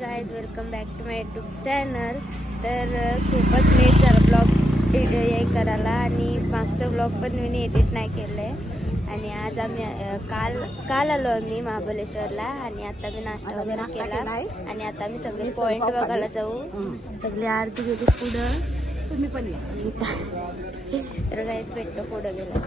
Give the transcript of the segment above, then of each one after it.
Guys, welcome back to my YouTube channel. तर खूपच late झाला ब्लॉग एडिट करायला आणि मागचा ब्लॉग पण मी एडिट नाही केलं आहे. आणि आज आम्ही काल आलो आम्ही महाबळेश्वरला आणि आता मी नाश्ता वगैरे केला आणि आता आम्ही सगळे पॉईंट बघायला जाऊ. सगळे आरती गेली पुढं, तुम्ही पण तर गाइज भेटतो पुढं गेला.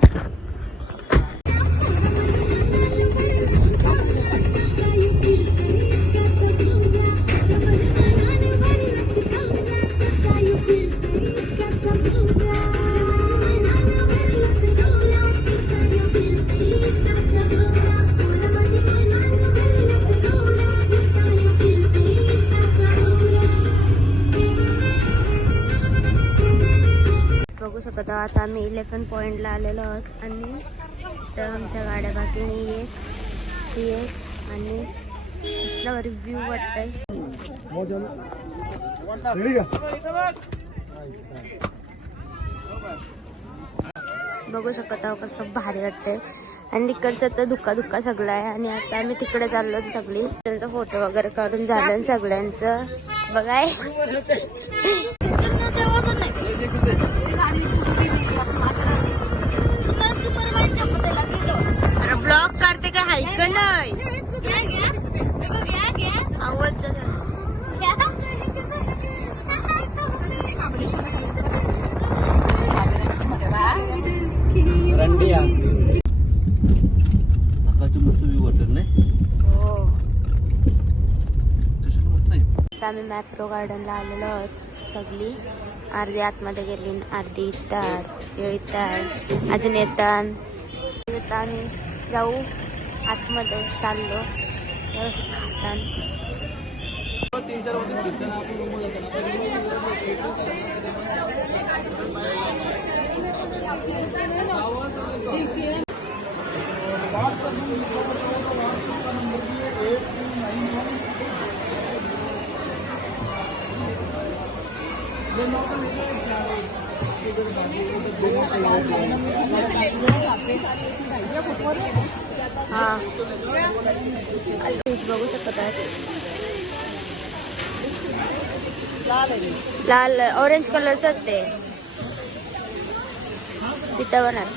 बघू शकता आता आम्ही 11 पॉईंटला आलेलो आहोत आणि तर आमच्या गाड्या बाकी नाही ती एक आणि कसला व्ह्यू वाटतंय. बघू शकता कसं भारी वाटतंय आणि तिकडचं तर धुक्का सगळं आहे. आणि आता आम्ही तिकडे चाललो सगळी, त्यांचा फोटो वगैरे करून झालं सगळ्यांचं. बघाय ब्लॉग करते का हाय का नाही आवाज सकाळची मस्त व्ह्यू वाटत नाही. हो, आम्ही मॅप्रो गार्डनला आलेलो आहोत. सगळी अर्धी आतमध्ये गेली, अर्धी इथं अजून येतात. आम्ही जाऊ आतमध्ये, चाललो खातान. हा बघू शकत आहे, लाल ऑरेंज कलरच ते तिथं बनणार.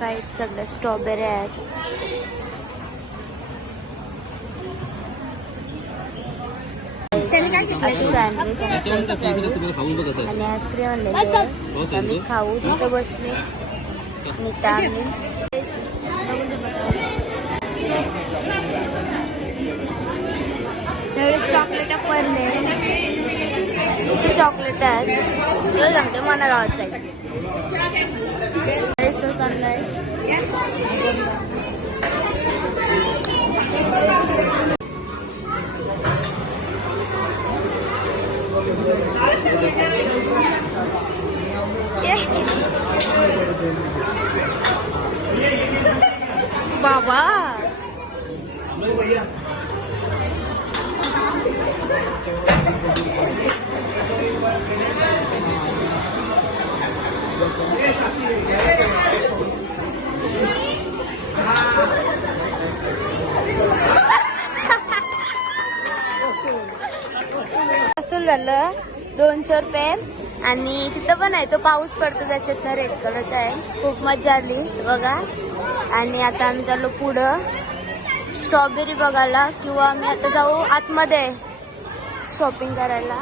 काही सगळ्या स्ट्रॉबेरी आहेत. सँडविच आणि आईस्क्रीम आणलेली आम्ही खाऊ. तिथं बसले आणि चॉकलेट पडले, ते चॉकलेट आहेत सांगते मना गावाचं आहे. चाललंय बाबा. असं झालं 200 रुपये. आणि तिथं पण आहे तो पाऊस पडतो त्याच्यात रेड कलरचा आहे. खूप मजा आली बघा. आणि आता आम्ही चाललो पुढं स्ट्रॉबेरी बघायला, किंवा आम्ही आता जाऊ आतमध्ये शॉपिंग करायला.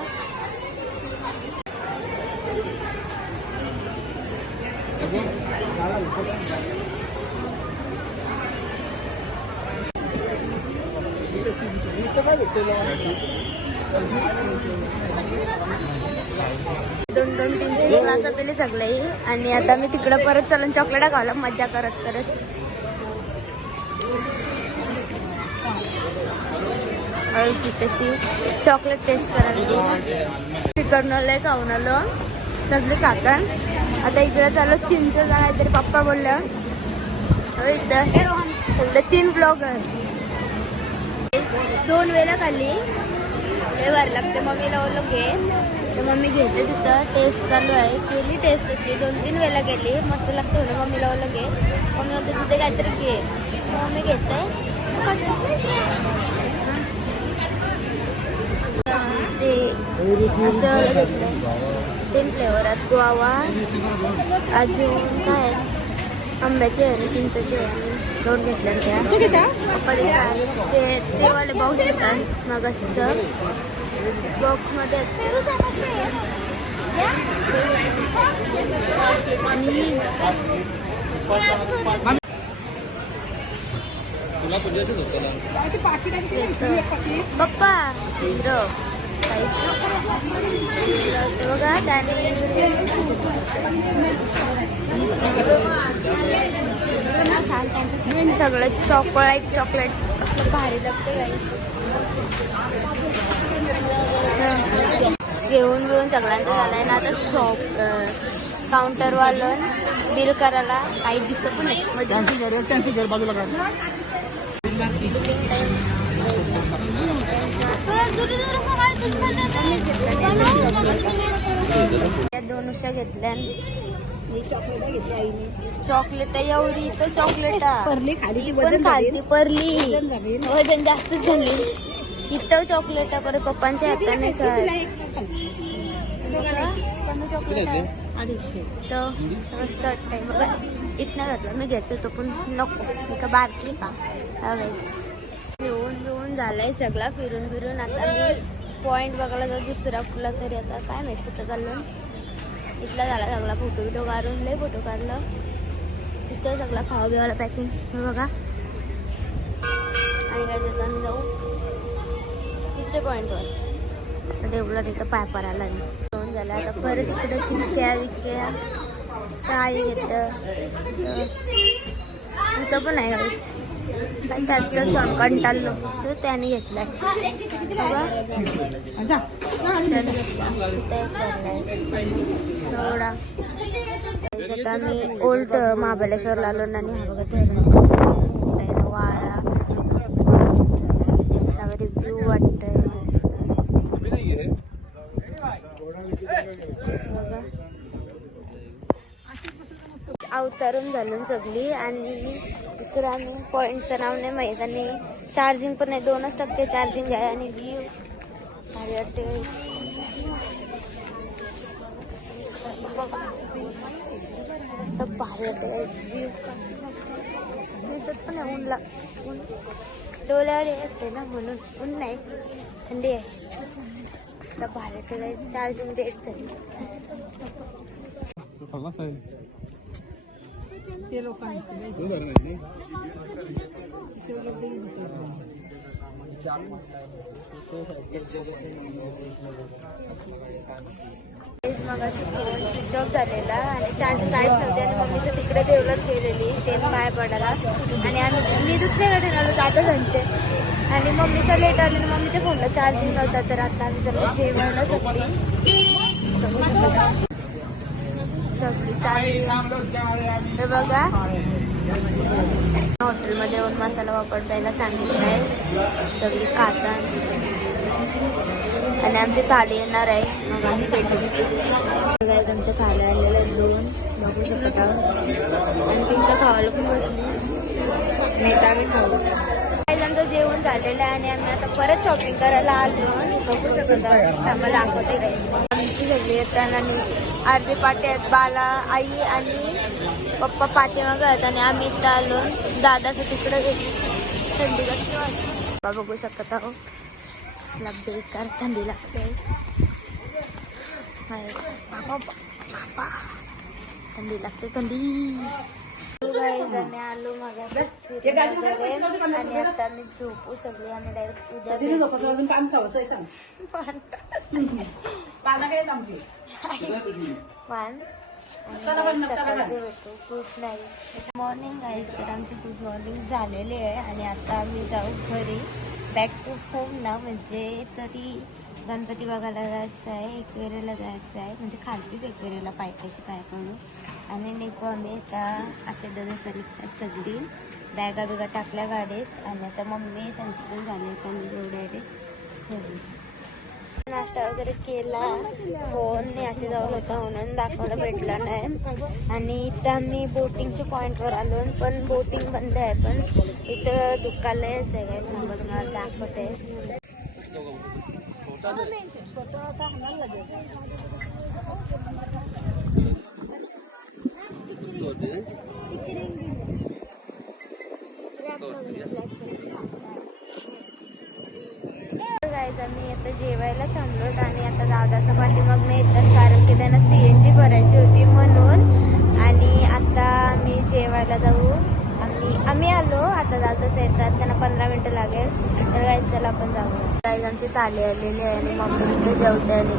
दोन तीन ग्लास पेले सगळे. आणि आता मी तिकडं परत चलन चॉकलेट खावला मजा करत तशी चॉकलेट टेस्ट करायला तिकडनं लय खाऊन आलो सगळे खातात. आता इकडे चालू चिंच काहीतरी पप्पा बोलल्या. इथं 3 ब्लॉगर 2 वेळा खाल्ली. लय भारी लागते. मम्मीला बोललो घे, तर मम्मी घेते. तिथं टेस्ट चालू आहे. केली टेस्ट तशी 2-3 वेळेला केली, मस्त लागते म्हणून मम्मीला बोललो घे. मम्मी होते तिथे काहीतरी घे, मम्मी घेते. ते असं घेतले 3 फ्लेवर आहेत, गुआवा, अजून काय आंब्याचे आणि चिंचेचे आणि 2 घेतल्या त्या. ते वाले बॉक्स घेतात मग असं बॉक्समध्ये पप्पा हिरो बघा. त्याने सगळं चॉकलेट भारी लागते गाईच. घेऊन बिऊन सगळ्यांचं झालंय ना. आता काउंटरवालं बिल करायला काही दिसत पण नाही. बिलिंग टाइम 2 उशा घेतल्या. चॉकलेट एवढी तर चॉकलेट पण खाली परली वजन जास्त झाली. इथं चॉकलेट परत पप्पांच्या हाताने मस्त वाटतंय. बघा इथनं घातलं मी घेतो तो पण नको मी का बारकी का घेऊन झालाय सगळा फिरून बिरून. आता मी पॉइंट बघायला जाऊ दुसरा कुठला तरी. आता काय माहित कुठं चाललं. इथला झाला सगळा फोटो काढून लय फोटो काढलं. इथं सगळा खावा बिवाला पॅकिंग बघा. आणि काय आता मी जाऊ 3ऱ्या पॉइंटवर. डेवला तिथं पाय परायला घेऊन झाला. आता परत इकडे चिक्क्या विक्क्या काय घेतं इथं पण आहे गाईच. त्याचं सण कंटाळलो तो त्याने घेतलाय. थोडा आता मी ओल्ड महाबळेश्वरला आलो आणि हा बघत वारा रिव्ह्यू वाटतंय. अवतरून झालं सगळी. आणि इकडं आम्ही पॉईंटचं नाव नाही माहीत आणि चार्जिंग पण नाही. 2% चार्जिंग आहे. आणि व्ह्यू भारी वाटते. मस्त भारी वाटते व्ह्यू दिसत पण आहे. ऊन डोल्यावर येते ना म्हणून ऊन नाही थंडी आहे. मस्त भारी वाटते. चार्जिंग डेट झाली. मगाशी फोन स्विच ऑफ झालेला आणि चार्जिंग काहीच नव्हते. आणि मम्मीचं तिकडे देवलत गेलेली ते पाय पडायला. आणि मी दुसऱ्याकडे आलो दादाजांचे आणि मम्मीचं लेट आली आणि मम्मीच्या फोनला चार्जिंग नव्हता. तर आता आम्ही जरा जेवायला सगळी चालली हे बघा. हॉटेलमध्ये येऊन मसाला वापर प्यायला सांगितलाय. सगळी खातात आणि आमची थाली येणार आहे. मग आम्ही पेटू आमच्या थाल्या आलेल्या 2 बघू शकत आहोत. आणि तिथं खावायला पण बसली नाही तर आम्ही खाऊ. पहिल्यांदा जेवण झालेलं आहे आणि आम्ही आता परत शॉपिंग करायला आलो. बघू शकत आहोत. आम्हाला दाखवते काही आमची सगळी येतात आणि अर्धे पाटे आहेत. बाला आई आणि पप्पा पाठीमागं आहेत आणि आम्ही इथं आलो. दादाचं तिकडं थंडी कसली वाटते बघू शकत आहोत. कसला बेकार थंडी लागते. थंडी लागते थंडी. आम्ही आलो मग आणि आता मी झोपू सगळी. आम्ही डायरेक्ट उद्या गुड नाईट. Morning guys. तर आमची गुड मॉर्निंग झालेली आहे आणि आता आम्ही जाऊ घरी बॅक टू होम ना. म्हणजे तरी गणपती बघायला जायचं आहे. एकवेरेला जायचं आहे. म्हणजे खालतीच एकवेरेला पायथ्याशी पाय पडू आणि निघू आम्ही. आता असे 2 निघतात सगळी. बॅगा बिगा टाकल्या गाडीत आणि आता मम्मी संची पण झाली. आता मी जेवढे आहे नाश्ता वगैरे केला. फोन याच्या जवळ होता म्हणून दाखवायला भेटला नाही. आणि इथं आम्ही बोटिंगच्या पॉईंटवर आलो, पण बोटिंग बंद आहे. पण इथं दुकानच आहे गाईस, नंबर तुम्हाला दाखवते. गाईज आम्ही आता जेवायला थांबलो आणि आता दादाचा पाठीमाग नाही येतात, कारण की त्यांना CNG भरायची होती म्हणून. आणि आता आम्ही जेवायला जाऊ. आम्ही आलो, आता दादाच येतात, त्यांना 15 मिनिटं लागेल. तर गाईज चला आपण जाऊ. गाईज आमची थाली आलेली आहे आणि मम्मी इथे जेवते आली.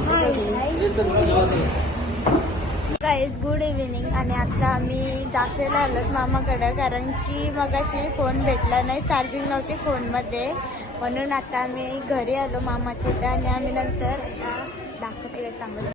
Guys good evening. आणि आता आम्ही जासेला आलोत मामाकडं, कारण की मगाशी फोन भेटला नाही, चार्जिंग नव्हती फोनमध्ये, म्हणून आता आम्ही घरी आलो मामाच्या इथं. आणि आम्ही नंतर आता दाखवते सांगतो.